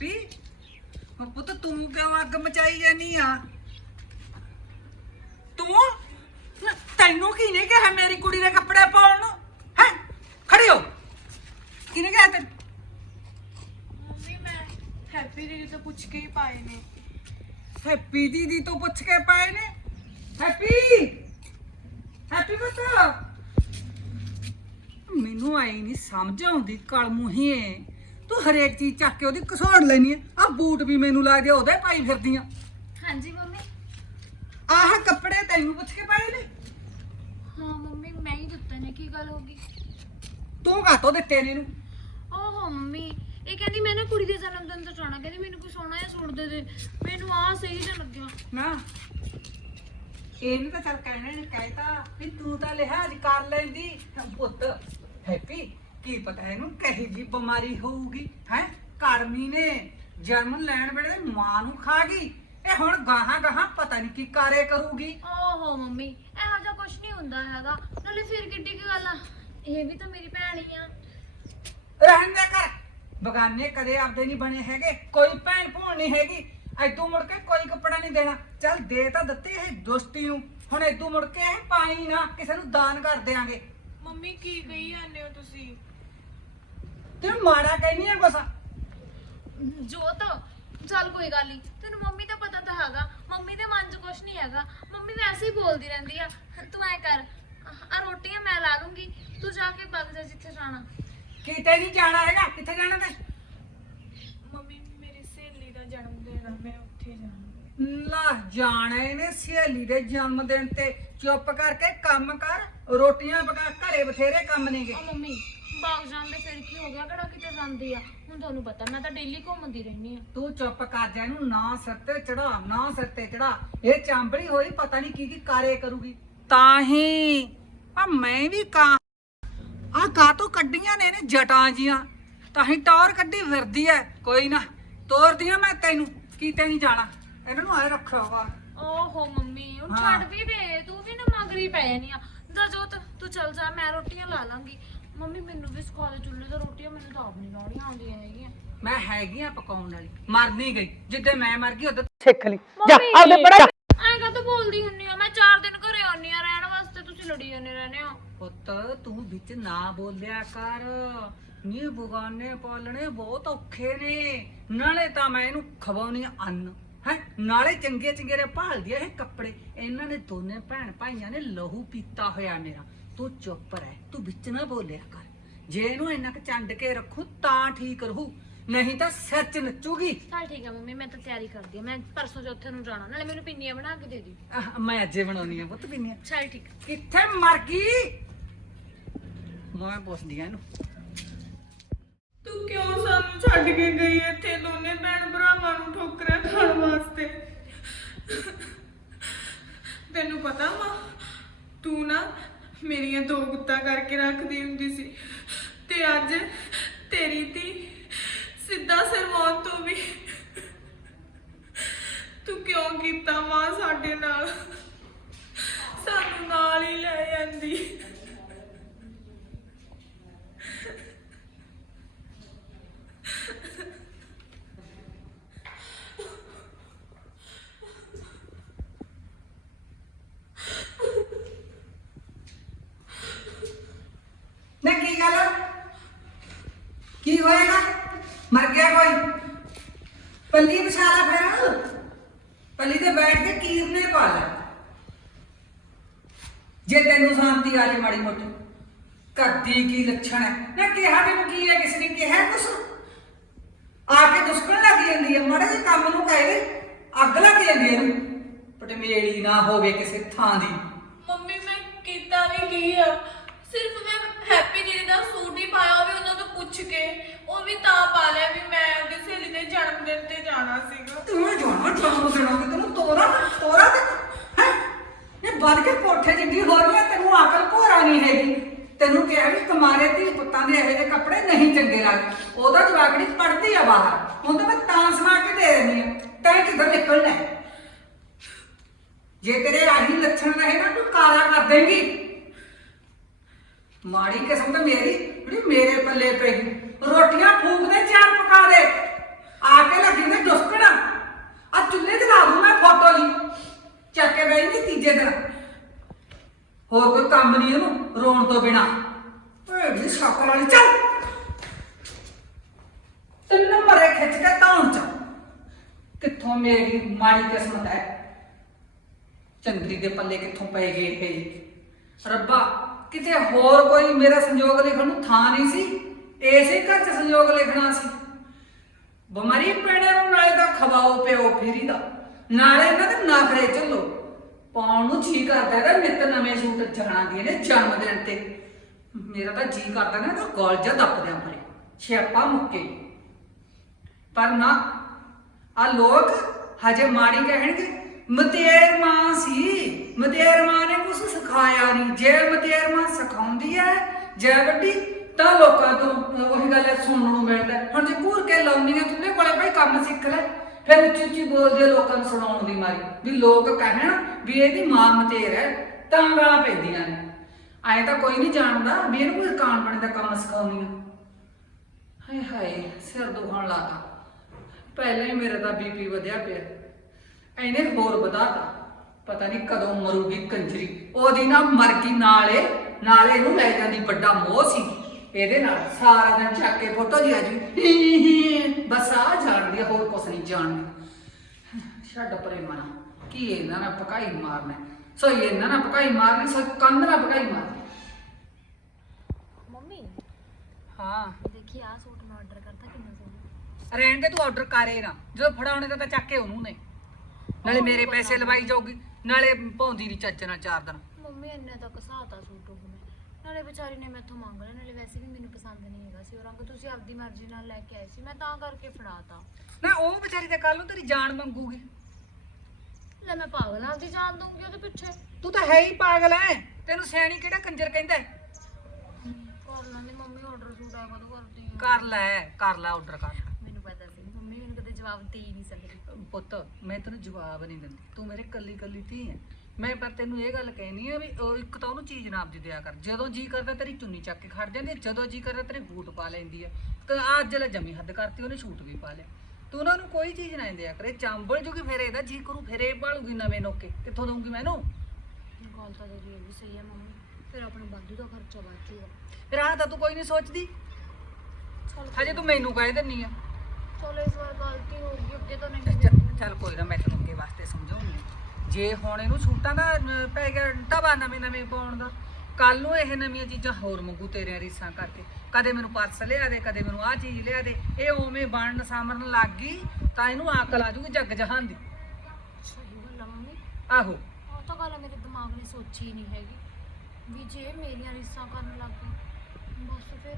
Happy ਉਹ ਪੁੱਤ ਤੂੰ ਕਿਉਂ ਅੱਗ ਮਚਾਈ ਜਾਨੀ ਆ? ਤੂੰ? ਨਾ, ਤੈਨੂੰ ਕੀ ਨਹੀਂ ਕਿਹਾ ਮੇਰੀ ਕੁੜੀ ਦੇ ਕੱਪੜੇ ਪਾਉਣ ਨੂੰ? ਹੈ? ਖੜੀ ਹੋ। ਕਿਹਨੇ ਕਿਹਾ ਤੈਨੂੰ? ਮੰਮੀ ਮੈਂ ਹੈਪੀ ਦੀਦੀ ਤੋਂ ਪੁੱਛ ਕੇ ਹੀ ਪਾਏ ਨੇ। ਹੈਪੀ ਦੀਦੀ ਤੋਂ ਪੁੱਛ ਕੇ ਪਾਏ ਨੇ? ਹੈਪੀ! ਹੈਪੀ ਬਤਾ ਮੈਨੂੰ ਆਈ ਨਹੀਂ ਸਮਝ ਆਉਂਦੀ ਕਲ ਮੁਹੀਏ ਤੂੰ ਹਰੇਕ ਚੀਜ਼ ਚੱਕ ਕੇ ਉਹਦੀ ਘਸੋੜ ਲੈਣੀ ਆ। ਬੂਟ ਵੀ ਮੈਨੂੰ ਲੱਗਦੇ ਉਹਦੇ ਪਾਈ ਫਿਰਦੀਆਂ ਹਾਂਜੀ ਮੰਮੀ। ਆਹ ਕੱਪੜੇ ਤੈਨੂੰ ਪੁੱਛ ਕੇ ਪਾਏ ਨੇ? ਹਾਂ ਮੰਮੀ ਮੈਂ ਹੀ ਦਿੱਤੇ ਨੇ ਕੀ ਗੱਲ ਹੋ ਗਈ? ਤੂੰ ਕਾਤੋਂ ਦਿੱਤੇ ਨੇ ਇਹਨੂੰ। ਓਹੋ ਮੰਮੀ ਇਹ ਕਹਿੰਦੀ ਮੈਂ ਨਾ ਕੁੜੀ ਦੇ ਜਨਮ ਦਿਨ ਤੇ ਜਾਣਾ ਕਹਿੰਦੀ ਮੈਨੂੰ ਕੋਈ ਸੋਹਣਾ ਜਿਹਾ ਸੂਟ ਦੇ ਦੇ। ਮੈਨੂੰ ਆ ਸਹੀ ਜਿਹਾ ਲੱਗਿਆ। ਨਾ ਇਹਨੂੰ ਤਾਂ ਚੱਲ ਕਹਿਣੇ ਨੇ ਕਹਿਤਾ ਵੀ ਤੂੰ ਤਾਂ ਲਿਹਾਜ਼ ਕਰ ਲੈਂਦੀ ਪੁੱਤ। ਕੀ ਪਤਾ ਇਹਨੂੰ ਕਹੀ ਜੀ ਬਿਮਾਰੀ ਹੋਊਗੀ ਹੈ? ਕਰਮੀ ਨੇ ਜਨਮ ਲੈਣ ਵੇਲੇ ਮਾਂ ਨੂੰ ਖਾ ਗਈ ਇਹ ਹੁਣ ਗਾਹਾਂ ਗਾਹਾਂ ਪਤਾ ਨਹੀਂ ਕੀ ਕਾਰੇ ਕਰੂਗੀ। ਓਹੋ ਮੰਮੀ ਇਹੋ ਜਿਹਾ ਕੁਝ ਨਹੀਂ ਹੁੰਦਾ ਹੈਗਾ। ਨਾਲੇ ਫਿਰ ਕਿੱਡੀ ਕੀ ਗੱਲ ਆ ਇਹ ਵੀ ਤਾਂ ਮੇਰੀ ਭੈਣ ਹੀ ਆ। ਰਹਿਣ ਦੇ ਕਰ ਬਗਾਨੇ ਕਦੇ ਆਪਦੇ ਨਹੀਂ ਬਣੇ ਹੈਗੇ ਕੋਈ ਭੈਣ ਭੂਣ ਨਹੀਂ ਹੈਗੀ। ਐਦੋਂ ਮੁੜ ਕੇ ਕੋਈ ਕੱਪੜਾ ਨਹੀਂ ਦੇਣਾ। ਚੱਲ ਦੇ ਤਾਂ ਦਿੱਤੇ ਇਹ ਦੋਸਤੀ ਨੂੰ। ਹੁਣ ਐਦੋਂ ਮੁੜ ਕੇ ਇਹ ਪਾਈ ਨਾ ਕਿਸੇ ਨੂੰ ਦਾਨ ਕਰ ਦਿਆਂਗੇ। ਮੰਮੀ ਕੀ ਕਹੀ ਜਾਂਦੇ ਹੋ ਤੁਸੀਂ? ਤੈਨੂੰ ਮਾੜਾ ਕਹਿਨੀ ਹੈ ਕੁਛ ਜੋਤ ਚੱਲ ਕੋਈ ਗੱਲ ਨਹੀਂ ਤੈਨੂੰ ਮੰਮੀ ਦਾ ਪਤਾ ਤਾਂ ਹੈਗਾ। ਮੰਮੀ ਦੇ ਮਨ 'ਚ ਕੁਝ ਨਹੀਂ ਹੈਗਾ। ਮੰਮੀ ਵੈਸੇ ਹੀ ਬੋਲਦੀ ਰਹਿੰਦੀ ਆ। ਤੂੰ ਐ ਕਰ। ਆ ਰੋਟੀਆਂ ਮੈਂ ਲਾ ਦੂੰਗੀ ਤੂੰ ਜਾ ਕੇ ਬਗ ਜਾ ਜਿੱਥੇ ਜਾਣਾ। ਕਿਤੇ ਨਹੀਂ ਜਾਣਾ ਹੈਗਾ। ਕਿੱਥੇ ਜਾਣਾ ਤੇ? ਮੰਮੀ ਮੇਰੀ ਸਹੇਲੀ ਦਾ ਜਨਮ ਦਿਨ ਆ। ਮੈਂ ਉੱਥੇ ਜਾਣਾ। ਲਾ ਜਾਣਾ ਇਹਨੇ ਸਹੇਲੀ ਦੇ ਜਨਮ ਦਿਨ ਤੇ। ਚੁੱਪ ਕਰਕੇ ਕੰਮ ਕਰ। ਰੋਟੀਆਂ ਪਕਾ ਘਰੇ ਬਥੇਰੇ ਕੰਮ ਨੇਗੇ। ਆ ਮੰਮੀ ਬਾਗ ਜਾਂਦੇ ਫਿਰ ਕੀ ਹੋ ਗਿਆ? ਕਿਹੜਾ ਕਿਤੇ ਜਾਂਦੀ ਆ? ਹੁਣ ਤੁਹਾਨੂੰ ਪਤਾ ਮੈਂ ਤਾਂ ਡੇਲੀ ਘੁੰਮਦੀ ਰਹਿੰਦੀ ਆ। ਤੂੰ ਚੁੱਪ ਕਰ ਜਾ ਇਹਨੂੰ ਨਾ ਸਿਰ ਤੇ ਚੜਾ ਨਾ ਸਿਰ ਤੇ ਚੜਾ। ਇਹ ਚਾਂਬੜੀ ਹੋਈ ਪਤਾ ਨਹੀਂ ਕੀ ਕੀ ਕਾਰੇ ਕਰੂਗੀ। ਤਾਂ ਹੀ ਆ ਮੈਂ ਵੀ ਕਾਂ ਆ ਕਾ ਤੋਂ ਕੱਢੀਆਂ ਨੇ ਇਹਨੇ ਜਟਾਂ ਜੀਆਂ। ਤਾਂ ਹੀ ਟੌਰ ਕੱਢੀ ਫਿਰਦੀ ਐ। ਕੋਈ ਨਾ ਤੋਰਦੀਆਂ ਮੈਂ ਤੈਨੂੰ ਕੀਤੇ ਨਹੀਂ ਜਾਣਾ। ਇਹਨਾਂ ਨੂੰ ਆਏ ਰੱਖਿਆ ਵਾ। ਓਹੋ ਮੰਮੀ ਹੁਣ ਹਾਂ। ਛੱਡ ਵੀ ਦੇ ਤੂੰ ਵੀ ਨਾ ਮਗਰੀ ਪੈ ਜਾਨੀ ਆ। ਜਾ ਜੋਤ ਤੂੰ ਚੱਲ ਜਾ ਮੈਂ ਰੋਟੀਆਂ ਲਾ ਲਾਂਗੀ। ਮੰਮੀ ਮੈਨੂੰ ਵੀ ਸਿਖਾ ਦੇ ਚੁੱਲ੍ਹੇ ਤੇ ਰੋਟੀਆਂ ਮੈਨੂੰ ਤਾਂ ਆਪ ਨਹੀਂ ਲਾਉਣੀਆਂ ਆਉਂਦੀਆਂ ਹੈਗੀਆਂ। ਮੈਂ ਹੈਗੀ ਆ ਪਕਾਉਣ ਵਾਲੀ ਮਰ ਨਹੀਂ ਗਈ। ਜਿੱਦੇ ਮੈਂ ਮਰ ਗਈ ਉਦੋਂ ਸਿੱਖ ਲਈ। ਜਾ ਮੰਮੀ, ਆਪਦੇ ਪੜਾ ਐਂ ਕਾ ਬੋਲਦੀ ਹੁੰਨੀ ਆ? ਮੈਂ 4 ਦਿਨ ਘਰੇ ਆਉਣੀ ਆ ਰਹਿਣ ਵਾਸਤੇ ਤੁਸੀਂ ਲੜੀ ਜਾਂਦੇ ਰਹਿੰਦੇ ਹੋ। ਪੁੱਤ ਤੂੰ ਵਿੱਚ ਨਾ ਬੋਲਿਆ ਕਰ। ਨੀ ਬਗਾਨੇ ਪਾਲਣੇ ਬਹੁਤ ਔਖੇ ਨੇ। ਨਾਲੇ ਤਾਂ ਮੈਂ ਇਹਨੂੰ ਖਵਾਉਣੀ ਆ ਅੰਨ ਹੈ? ਨਾਲੇ ਚੰਗੇ ਚੰਗੇਰੇ ਭਾਲਦੀ ਆ ਇਹ ਕੱਪੜੇ। ਇਹਨਾਂ ਨੇ ਦੋਨੇ ਭੈਣ ਭਾਈਆਂ ਨੇ ਲਹੂ ਪੀਤਾ ਹੋਇਆ ਮੇਰਾ। ਤੂੰ ਚੁੱਪ ਰਹਿ ਤੂੰ ਵਿੱਚ ਨਾ ਬੋਲਿਆ ਕਰ। ਜੇ ਇਹਨੂੰ ਇੰਨਾ ਕੁ ਚੰਡ ਕੇ ਰੱਖੂ ਤਾਂ ਠੀਕ ਰਹੂ। ਨਹੀਂ ਤਾਂ ਸਿਰ ਚ ਨੱਚੂਗੀ। ਚੱਲ ਠੀਕ ਆ ਮੰਮੀ ਮੈਂ ਤਾਂ ਤਿਆਰੀ ਕਰਦੀ ਆ। ਮੈਂ ਪਰਸੋਂ ਚੌਥੇ ਨੂੰ ਜਾਣਾ ਨਾਲੇ ਮੈਨੂੰ ਪਿੰਨੀਆਂ ਬਣਾ ਕੇ ਦੇ ਦੀ। ਆਹ, ਮੈਂ ਅੱਜੇ ਬਣਾਉਣੀ ਆ ਪੁੱਤ ਪਿੰਨੀਆਂ। ਚੱਲ ਠੀਕ ਕਿੱਥੇ ਮਰ ਗਈ? ਮੈਂ ਪੁੱਛਦੀ ਆ ਇਹਨੂੰ। ਤੂੰ ਕਿਉਂ ਸਾਨੂੰ ਛੱਡ ਕੇ ਗਈ ਇੱਥੇ? ਦੋਨੇ ਭੈਣ ਭਰਾਵਾਂ ਨੂੰ ਠੋਕਰਾਂ ਖਾਣ ਵਾਸਤੇ ਤੈਨੂੰ ਪਤਾ ਵਾ ਤੂੰ ਨਾ ਮੇਰੀਆਂ ਦੋ ਗੁੱਤਾਂ ਕਰਕੇ ਰੱਖਦੀ ਹੁੰਦੀ ਸੀ। ਤੇ ਅੱਜ ਤੇਰੀ ਧੀ ਸਿੱਧਾ ਸਰਮੌਨ ਤੋਂ ਵੀ ਤੂੰ ਕਿਉਂ ਕੀਤਾ ਮਾਂ ਸਾਡੇ ਨਾਲ ਸਾਨੂੰ ਨਾਲ ਹੀ ਲੈ ਜਾਂਦੀ ਨਾ ਕੀ ਗੱਲ ਕੀ ਹੋਏਗਾ ਮਰ ਗਿਆ ਕੋਈ? ਪੱਲੀ ਵਿਛਾਲਾ ਫਿਰ। ਪੱਲੀ ਤੇ ਬੈਠ ਕੇ ਕੀਰਨੇ ਪਾ ਲੈ ਜੇ ਤੈਨੂੰ ਸ਼ਾਂਤੀ ਆ ਜੇ ਮਾੜੀ ਮੋਟੀ। ਕਰਦੀ ਕੀ ਲੱਛਣ ਹੈ? ਨਾ ਕਿਹਾ ਤੈਨੂੰ ਕੀ ਹੈ, ਕਿਸੇ ਨੇ ਕਿਹਾ ਕੁਛ? ਆ ਕੇ ਦੁਸ਼ਕਣ ਲੱਗ ਜਾਂਦੀ ਹੈ। ਮਾੜਾ ਜਿਹੇ ਕੰਮ ਨੂੰ ਕਹੇ ਦੇ। ਅੱਗ ਲੱਗ ਜਾਂਦੀ ਹੈ ਇਹਨੂੰ। ਪਟਮੇਲੀ ਨਾ ਹੋਵੇ ਕਿਸੇ ਥਾਂ ਦੀ। ਮੰਮੀ, ਮੈਂ ਕੀਤਾ ਵੀ ਕੀ ਆ? ਸਿਰਫ ਮੈਂ ਹੈਪੀ ਦੀਦੀ ਦਾ ਸੂਟ ਹੀ ਪਾਇਆ ਉਹ ਉਹਨਾਂ ਪੁੱਛ ਕੇ ਉਹ ਵੀ ਤਾਂ ਪਾ ਲਿਆ ਵੀ ਮੈਂ ਉਹਦੀ ਸਹੇਲੀ ਦੇ ਜਨਮ ਦਿਨ ਤੇ ਜਾਣਾ ਸੀਗਾ। ਤੂੰ ਜਾਣਾ ਜਾਣਾ ਦੇਣਾ ਕਿ ਤੈਨੂੰ ਤੋਰਾ ਤੋਰਾ ਤੇ, ਹੈ? ਇਹ ਵੱਧ ਕੇ ਕੋਠੇ ਜਿੱਡੀ ਹੋ ਰਹੀ ਹੈ ਤੈਨੂੰ ਅਕਲ ਭੋਰਾ ਨਹੀਂ ਹੈਗੀ। ਤੈਨੂੰ ਕਿਹਾ ਵੀ ਕਮਾਰੇ ਧੀ ਪੁੱਤਾਂ ਦੇ ਇਹੋ ਜਿਹੇ ਕੱਪੜੇ ਨਹੀਂ ਚੰਗੇ ਲੱਗਦੇ। ਉਹਦਾ ਜਵਾਕੜੀ ਪੜਦੀ ਆ ਬਾਹਰ, ਹੁਣ ਤਾਂ ਮੈਂ ਤਾਂ ਸਮਾ ਕੇ ਦੇ ਦਿੰਦੀ ਆ, ਤੈਂ ਕਿੱਧਰ ਨਿਕਲਣਾ ਹੈ? ਜੇ ਤੇਰੇ ਆਹੀ ਲੱਛਣ ਰਹੇ ਨਾ, ਤੂੰ ਕਾਲਾ ਕਰ ਦੇਂਗੀ। ਮਾੜੀ ਕਿਸਮ ਤਾਂ ਮੇਰੀ ਪੱਲੇ ਪੈ ਰੋਟੀਆਂ ਫੂਕ ਦੇ ਚਾਰ ਪਕਾ ਦੇ ਆ ਕੇ ਲੱਗੀ ਨੇ ਦੁਸਕਣਾ। ਆ ਚੁੱਲ੍ਹੇ ਤੇ ਲਾ ਦੂੰ ਮੈਂ ਫੋਟੋ ਜੀ। ਚੱਕ ਕੇ ਬੈਠੀ ਨਹੀਂ ਤੀਜੇ ਦਿਨ। ਹੋਰ ਕੋਈ ਕੰਮ ਨਹੀਂ ਇਹਨੂੰ ਰੋਣ ਤੋਂ ਬਿਨਾ। ਓਏ ਵੀ ਸ਼ਕਲ ਵਾਲੀ ਚੱਲ। ਤਿੰਨ ਮਰੇ ਖਿੱਚ ਕੇ ਤਾਉਣ ਚ। ਕਿੱਥੋਂ ਮੇਰੀ ਮਾੜੀ ਕਿਸਮਤ ਹੈ? ਚੰਦਰੀ ਦੇ ਪੱਲੇ ਕਿੱਥੋਂ ਪਏ ਗਏ ਇਹ ਰੱਬਾ, ਕਿਤੇ ਹੋਰ ਕੋਈ ਮੇਰਾ ਸੰਜੋਗ ਲਿਖਣ ਨੂੰ ਥਾਂ ਨਹੀਂ ਸੀ? ਇਸੇ ਘਰ ਚ ਸੰਯੋਗ ਲਿਖਣਾ ਸੀ। ਬਿਮਾਰੀ ਪੈਣੇ ਨੂੰ ਨਾਲੇ ਤਾਂ ਖਵਾਓ ਪਿਓ ਫੇਰੀ ਦਾ। ਨਾਲੇ ਇਹਨਾਂ ਦੇ ਨਾਖਰੇ ਚੱਲੋ ਪਾਉਣ ਨੂੰ ਜੀ ਕਰਦਾ ਹੈ ਨਿੱਤ ਨਵੇਂ ਸੂਟ ਜਾਣਾ ਦੀ ਨੇ ਜਨਮ ਦਿਨ ਤੇ। ਮੇਰਾ ਤਾਂ ਜੀ ਕਰਦਾ ਨਾ ਤਾਂ ਗੋਲ ਜਾ ਦੱਪ ਦਿਆਂ ਪਰੇ। ਛੇਪਾ ਮੁੱਕੇ। ਪਰ ਨਾ, ਆ ਲੋਕ ਹਜੇ ਮਾੜੀ ਕਹਿਣਗੇ, ਮਤੇਰ ਮਾਂ ਸੀ। ਮਤੇਰ ਮਾਂ ਨੇ ਕੁਝ ਸਿਖਾਇਆ ਨਹੀਂ ਜੇ ਮਤੇਰ ਮਾਂ ਸਿਖਾਉਂਦੀ ਹੈ, ਜੇ ਵੱਡੀ, ਤਾਂ ਲੋਕਾਂ ਗੱਲ ਹੈ ਸੁਣਨ ਨੂੰ ਮਿਲਦਾ ਹੈ। ਹੁਣ ਜੇ ਘੂਰ ਕੇ ਲਾਉਣੀ ਹੈ ਤੁੰਨੇ ਕੋਲੇ ਭਾਈ ਕੰਮ ਸਿੱਖ ਲੈ। ਫਿਰ ਉੱਚੀ ਉੱਚੀ ਬੋਲਦੇ ਲੋਕਾਂ ਨੂੰ ਸੁਣਾਉਣ ਦੀ ਮਾਰੀ। ਵੀ ਲੋਕ ਕਹਿਣ ਵੀ ਇਹਦੀ ਮਾਂ ਮਤੇਰ ਹੈ, ਤਾਂ ਗਾਲਾਂ ਪੈਂਦੀਆਂ ਨੇ। ਐਂ ਤਾਂ ਕੋਈ ਨਹੀਂ ਜਾਣਦਾ ਵੀ ਇਹਨੂੰ ਕੋਈ ਕਾਣ ਬਣੇ ਦਾ ਕੰਮ ਸਿਖਾਉਣੀ ਆ। ਹਾਏ ਹਾਏ, ਸਿਰ ਦੁਖਣ ਲਾਤਾ ਪਹਿਲਾਂ ਹੀ ਮੇਰੇ ਦਾ ਬੀਪੀ ਵਧਿਆ ਪਿਆ। ਇਹਨੇ ਹੋਰ ਵਧਾਤਾ। ਪਤਾ ਨਹੀਂ ਕਦੋਂ ਮਰੂਗੀ ਕੰਜਰੀ। ਉਹਦੀ ਨਾ ਮਰ ਗਈ, ਨਾਲੇ ਨਾਲੇ ਨੂੰ ਲੈ ਜਾਂਦੀ ਵੱਡਾ ਮੋਹ ਸੀ। ਇਹਦੇ ਨਾਲ ਸਾਰਾ ਦਿਨ ਚੱਕ ਕੇ ਫੋਟੋ ਜੀ ਆ ਜੀ। ਬਸ ਆ ਜਾਣਦੀ ਆ, ਹੋਰ ਕੁਛ ਨਹੀਂ ਜਾਣਦੀ। ਛੱਡ ਪਰੇ ਮਨਾ। ਕੀ ਇਹਨਾਂ ਨਾਲ ਪਕਾਈ ਮਾਰਨਾ ਸੋ ਇਹਨਾਂ ਨਾਲ ਪਕਾਈ ਮਾਰਨੀ ਸੋ ਕੰਧ ਨਾਲ ਪਕਾਈ ਮਾਰਨੀ। ਮੰਮੀ ਹਾਂ। ਦੇਖੀ ਆ ਸੂਟ ਮੈਂ ਆਰਡਰ ਕਰਤਾ ਕਿੰਨਾ ਸੋਹਣਾ। ਰਹਿਣ ਦੇ ਤੂੰ ਆਰਡਰ ਕਰੇ ਨਾ। ਜਦੋਂ ਫੜਾਉਣੇ ਤਾਂ ਤਾਂ ਚੱਕ ਕੇ ਉਹਨੂੰ ਨੇ। ਨਾਲੇ ਮੇਰੇ ਪੈਸੇ ਲਵਾਈ ਜਾਊਗੀ। ਨਾਲੇ ਭੌਂਦੀ ਨਹੀਂ ਚੱਜ ਨਾਲ ਚਾਰ ਦਿਨ। ਮੰਮੀ ਇੰਨੇ ਤੱਕ ਘਸਾਤਾ ਸੂਟ ਉਹ। ਨਾਲੇ ਵਿਚਾਰੀ ਨੇ ਮੈਥੋਂ ਮੰਗ ਲਿਆ ਨਾਲੇ ਵੈਸੇ ਵੀ ਮੈਨੂੰ ਪਸੰਦ ਨਹੀਂ ਹੈਗਾ ਸੀ ਉਹ ਰੰਗ। ਤੁਸੀਂ ਆਪਦੀ ਮਰਜ਼ੀ ਨਾਲ ਲੈ ਕੇ ਆਏ ਸੀ ਮੈਂ ਤਾਂ ਕਰਕੇ ਫੜਾਤਾ। ਨਾ ਉਹ ਵਿਚਾਰੀ ਤੇ ਕੱਲ ਨੂੰ ਤੇਰੀ ਜਾਨ ਮੰਗੂਗੀ। ਲੈ ਮੈਂ ਪਾਗਲ ਆਂ ਦੀ ਜਾਣ ਦੂੰਗੀ ਉਹਦੇ ਪਿੱਛੇ। ਤੂੰ ਤਾਂ ਹੈ ਹੀ ਪਾਗਲ ਐ ਤੈਨੂੰ ਸਿਆਣੀ ਕਿਹੜਾ ਕੰਜਰ ਕਹਿੰਦਾ ਹੈ? ਕਰ ਲਾਂਦੀ ਮੰਮੀ ਆਰਡਰ ਸੂਟ ਆ ਕਦੋਂ ਕਰਦੀ ਆ? ਕਰ ਲੈ ਕਰ ਲੈ ਆਰਡਰ ਕਰ ਲੈ। ਮੈਨੂੰ ਪਤਾ ਸੀ ਮੰਮੀ ਮੈਨੂੰ ਕਦੇ ਜਵਾਬ ਦੇ ਹੀ ਨਹੀਂ ਸਕਦੀ। ਪੁੱਤ ਮੈਂ ਤੈਨੂੰ ਜਵਾਬ ਨਹੀਂ ਦਿੰਦੀ ਤੂੰ ਮੇਰੇ ਕੱਲੀ ਕੱਲੀ ਧੀ ਹੈ ਮੈਂ ਪਰ ਤੈਨੂੰ ਇਹ ਗੱਲ ਕਹਿਣੀ ਹੈ ਵੀ ਉਹ ਇੱਕ ਤਾਂ ਉਹਨੂੰ ਚੀਜ਼ ਨਾ ਆਪਦੀ ਦਿਆ ਕਰ। ਜਦੋਂ ਜੀ ਕਰਦਾ ਤੇਰੀ ਚੁੰਨੀ ਚੱਕ ਕੇ ਖੜ ਜਾਂਦੀ ਜਦੋਂ ਜੀ ਕਰਦਾ ਤੇਰੇ ਬੂਟ ਪਾ ਲੈਂਦੀ ਹੈ ਤੇ ਅੱਜ ਲੈ ਜਮੀ ਹੱਦ ਕਰਤੀ ਉਹਨੇ ਛੂਟ ਵੀ ਪਾ ਲਿਆ। ਤੂੰ ਉਹਨਾਂ ਨੂੰ ਕੋਈ ਚੀਜ਼ ਨਾ ਦਿਆ ਕਰੇ। ਚਾਂਬਲ ਜੂਗੀ ਫਿਰ ਇਹਦਾ ਜੀ ਕਰੂ ਫਿਰ ਇਹ ਭਾਲੂਗੀ ਨਵੇਂ ਨੋਕੇ। ਕਿੱਥੋਂ ਦਊਂਗੀ ਮੈਨੂੰ ਗੱਲ ਤਾਂ ਤੇਰੀ ਇਹ ਵੀ ਸਹੀ ਹੈ ਮੰਮੀ। ਫਿਰ ਆਪਣੇ ਬਾਦੂ ਦਾ ਖਰਚਾ ਬਚ ਜਾਊਗਾ ਫਿਰ ਆਹ ਤਾਂ ਤੂੰ ਕੋਈ ਨਹੀਂ ਸੋਚਦੀ। ਚਲ ਹਜੇ ਤੂੰ ਮੈਨੂੰ ਕਹਿ ਦਿੰਨੀ ਆ। ਚਲ ਇਸ ਵਾਰ ਗਲਤੀ ਹੋ ਗਈ ਅੱਗੇ ਤੋਂ ਨਹੀਂ ਚੱਲ ਚੱਲ ਕੋਈ ਨਾ ਮੈਂ ਤੈਨੂੰ ਅੱਗੇ ਵਾਸਤੇ ਸਮਝਾਉਂਗੀ ਜੇ ਹੁਣ ਇਹਨੂੰ ਛੂਟਾਂ ਦਾ ਅਹ, ਪੈ ਗਿਆ ਢਵਾ ਨਵੇਂ ਨਵੇਂ ਪਾਉਣ ਦਾ ਕੱਲ ਨੂੰ ਇਹ ਨਵੀਆਂ ਚੀਜ਼ਾਂ ਹੋਰ ਮੰਗੂ ਤੇਰੇ ਰੀਸਾਂ ਕਰਕੇ। ਕਦੇ ਮੈਨੂੰ ਪਰਸ ਲਿਆ ਦੇ ਕਦੇ ਮੈਨੂੰ ਆਹ ਚੀਜ਼ ਲਿਆ ਦੇ। ਇਹ ਉਵੇਂ ਬਣਨ ਸਾਮਰਨ ਲੱਗ ਗਈ ਤਾਂ ਇਹਨੂੰ ਅਕਲ ਆ ਜੂਗੀ ਜੱਗ ਜਹਾਨ ਦੀ। ਸਹੀ ਗੱਲ ਆ ਮੰਮੀ। ਆਹੋ। ਉਹ ਤਾਂ ਗੱਲ ਮੇਰੇ ਦਿਮਾਗ ਨੇ ਸੋਚੀ ਨਹੀਂ ਹੈਗੀ ਵੀ ਜੇ ਮੇਰੀਆਂ ਰੀਸਾਂ ਕਰਨ ਲੱਗ ਗਈ ਬਸ ਫਿਰ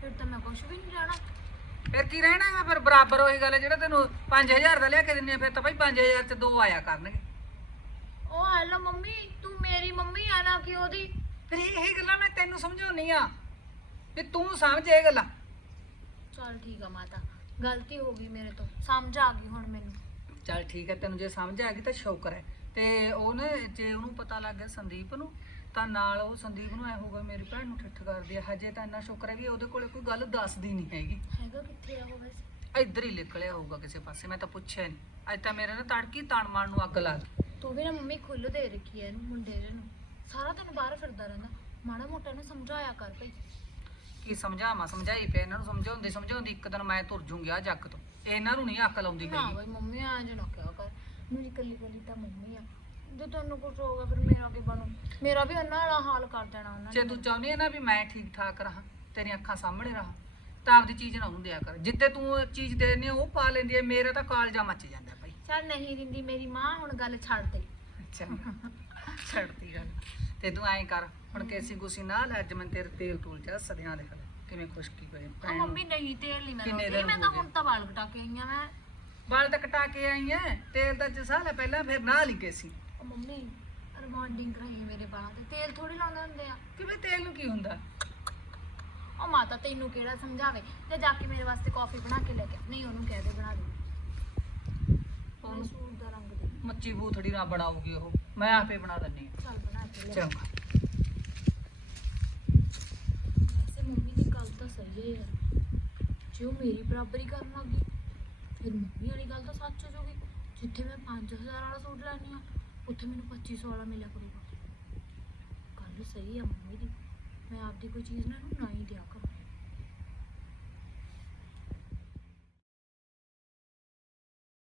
ਫਿਰ ਤਾਂ ਮੈਂ ਕੁਝ ਵੀ ਨਹੀਂ ਰਹਿਣਾ। ਫਿਰ ਕੀ ਰਹਿਣਾ ਫਿਰ ਬਰਾਬਰ ਉਹੀ ਗੱਲ ਹੈ ਜਿਹੜਾ ਤੈਨੂੰ 5000 ਦਾ ਲਿਆ ਕੇ ਦਿੰਨੇ ਆ ਫਿਰ ਤਾਂ ਭਾਈ 5000 ਚ ਦੋ ਆਇਆ ਕਰਨਗੇ। ਉਹ ਹੈਲੋ ਮੰਮੀ ਤੂੰ ਮੇਰੀ ਮੰਮੀ ਆ ਨਾ ਕਿ ਉਹਦੀ? ਫਿਰ ਇਹ ਗੱਲਾਂ ਮੈਂ ਤੈਨੂੰ ਸਮਝਾਉਣੀ ਆ ਵੀ ਤੂੰ ਸਮਝ ਇਹ ਗੱਲਾਂ। ਚਲ ਠੀਕ ਆ ਮਾਤਾ ਗਲਤੀ ਹੋ ਗਈ ਮੇਰੇ ਤੋਂ ਸਮਝ ਆ ਗਈ ਹੁਣ ਮੈਨੂੰ। ਚੱਲ ਠੀਕ ਹੈ ਤੈਨੂੰ ਜੇ ਸਮਝ ਆ ਗਈ ਤਾਂ ਸ਼ੁਕਰ ਹੈ। ਤੇ ਉਹਨੇ ਜੇ ਉਹਨੂੰ ਪਤਾ ਲੱਗ ਗਿਆ ਸੰਦੀਪ ਨੂੰ ਤਾਂ ਨਾਲ ਉਹ ਸੰਦੀਪ ਨੂੰ ਐ ਹੋਊਗਾ ਮੇਰੀ ਭੈਣ ਨੂੰ ਠਿੱਠ ਕਰਦੀ ਹੈ ਹਜੇ ਤਾਂ ਇੰਨਾ ਸ਼ੁਕਰ ਹੈ ਕਿ ਉਹਦੇ ਕੋਲੇ ਕੋਈ ਗੱਲ ਦੱਸਦੀ ਨਹੀਂ ਹੈਗੀ। ਹੈਗਾ ਕਿੱਥੇ ਆ ਉਹ ਵੈਸੇ? ਇੱਧਰ ਹੀ ਨਿਕਲਿਆ ਹੋਊਗਾ ਕਿਸੇ ਪਾਸੇ ਮੈਂ ਤਾਂ ਪੁੱਛਿਆ ਨਹੀਂ। ਅੱਜ ਤਾਂ ਮੇਰੇ ਨਾ ਤੜਕੀ ਤਣ ਮਾਰਨ ਨੂੰ ਅੱਗ ਲੱਗ ਗਈ। ਤੂੰ ਵੀ ਨਾ ਮੰਮੀ ਖੁੱਲ ਦੇ ਰੱਖੀ ਐ ਇਹਨੂੰ ਮੁੰਡੇ ਜਿਹੇ ਨੂੰ। ਸਾਰਾ ਦਿਨ ਬਾਹਰ ਫਿਰਦਾ ਰਹਿੰਦਾ। ਮਾੜਾ ਮੋਟਾ ਨੂੰ ਸਮਝਾਇਆ ਕਰ ਭਈ। ਕੀ ਸਮਝਾਵਾਂ? ਸਮਝਾਈ ਪਿਆ ਇਹਨਾਂ ਨੂੰ ਸਮਝਾਉਂਦੀ ਸਮਝਾਉਂਦੀ ਇੱਕ ਦਿਨ ਮੈਂ ਤੁਰ ਜੂੰਗੀ ਆ ਜੱਗ ਤੋਂ। ਇਹਨਾਂ ਨੂੰ ਨਹੀਂ ਅਕਲ ਆਉਂਦੀ ਨਾ ਹੈਗੀ ਬਈ ਮੰਮੀ ਆਂ ਨਾ ਕਿਹਾ ਕਰ। ਮੇਰੀ ਕੱਲੀ ਕੱਲੀ ਤਾਂ ਮੰਮੀ ਆ। ਜੇ ਤੈਨੂੰ ਕੁਝ ਹੋਗਾ ਫਿਰ ਮੇਰਾ ਕੀ ਬਣੂ? ਮੇਰਾ ਵੀ ਉਹਨਾਂ ਵਾਲਾ ਹਾਲ ਕਰ ਦੇਣਾ ਉਹਨਾਂ ਜੇ ਨੇ। ਤੂੰ ਚਾਹੁੰਦੀ ਹੈ ਨਾ ਵੀ ਮੈਂ ਠੀਕ ਠਾਕ ਰਹਾ ਤੇਰੀਆਂ ਅੱਖਾਂ ਸਾਹਮਣੇ ਰਹਾ ਤਾਂ ਆਪਦੀ ਚੀਜ਼ ਨਾ ਉਹਨੂੰ ਦਿਆ ਕਰ। ਜਿੱਤੇ ਤੂੰ ਚੀਜ਼ ਦੇ ਦਿੰਦੀ ਆ ਉਹ ਪਾ ਲੈਂਦੀ ਹੈ ਮੇਰਾ ਤਾਂ ਕਾਲਜਾ ਮੱਚ ਜਾਂਦਾ। ਚੱਲ ਨਹੀਂ ਦਿੰਦੀ ਮੇਰੀ ਮਾਂ ਹੁਣ ਗੱਲ ਛੱਡ ਦੇ। ਅੱਛਾ ਛੱਡਦੀ ਗੱਲ। ਤੇ ਤੂੰ ਐਂ ਕਰ ਹੁਣ ਕੇਸੀ ਗੁਸੀ ਨਾ ਲੈ ਅੱਜ ਮੈਂ ਤੇਰੇ ਤੇਲ ਤੂਲ ਚ ਸਦਿਆਂ ਦੇ ਕਿਵੇਂ ਖੁਸ਼ਕੀ ਪਈ ਉਹ। ਮੰਮੀ ਨਹੀਂ ਤੇਲ ਨਹੀਂ ਮੈਂ ਕਿੰਨੇ ਲਾਉਂਦੀ। ਦਿਨ ਮੈਂ ਹੋ ਤਾਂ ਗਏ? ਹੁਣ ਤਾਂ ਵਾਲ ਕਟਾ ਕੇ ਆਈ ਆ ਮੈਂ। ਵਾਲ ਤਾਂ ਕਟਾ ਕੇ ਆਈ ਐ ਤੇਲ ਦਾ ਜਸਾ ਲੈ ਪਹਿਲਾਂ ਫਿਰ ਨਾ ਲਈ ਕੇਸੀ। ਉਹ ਮੰਮੀ ਰਿਮਾਂਡਿੰਗ ਕਰਾਈ ਮੇਰੇ ਬਾਲਾਂ ਤੇ ਤੇਲ ਥੋੜੀ ਲਾਉਂਦੇ ਹੁੰਦੇ ਆ। ਕਿਵੇਂ ਤੇਲ ਨੂੰ ਕੀ ਹੁੰਦਾ? ਉਹ ਮਾਤਾ ਤੈਨੂੰ ਕਿਹੜਾ ਸਮਝਾਵੇ? ਤੇ ਜਾ ਕੇ ਮੇਰੇ ਵਾਸਤੇ ਕਾਫੀ ਬਣਾ ਕੇ ਲੈ ਕੇ ਆ। ਨਹੀਂ ਉਹਨੂੰ ਕਹਿ ਦੇ ਬਣਾ ਦੇ। ਉਹਨੂੰ ਸੂਟ ਦਾ ਰੰਗ ਦੇ। ਮੱਚੀ ਬੂਥੜੀ ਨਾ ਬਣਾਉਗੀ ਉਹ। ਮੈਂ ਆਪੇ ਬਣਾ ਦਿੰਨੀ ਚੱਲ ਬਣਾ ਕੇ ਚੰਗਾ। ਵੈਸੇ ਮੰਮੀ ਦੀ ਗੱਲ ਤਾਂ ਸਹੀ ਹੈ ਯਾਰ। ਜੇ ਉਹ ਮੇਰੀ ਬਰਾਬਰੀ ਕਰਨ ਲੱਗੀ ਫਿਰ ਮੰਮੀ ਵਾਲੀ ਗੱਲ ਤਾਂ ਸੱਚ ਹੋ ਜਾਊਗੀ। ਜਿੱਥੇ ਮੈਂ 5000 ਵਾਲਾ ਸੂਟ ਲੈਣੀ ਆ ਉੱਥੇ ਮੈਨੂੰ 2500 ਵਾਲਾ ਮਿਲਿਆ ਕਰੂਗਾ। ਗੱਲ ਸਹੀ ਆ ਮੰਮੀ ਦੀ। ਮੈਂ ਆਪਦੀ ਕੋਈ ਚੀਜ਼ ਨਾ ਇਹਨੂੰ ਨਾ ਹੀ ਦਿਆ ਕਰਾਂ।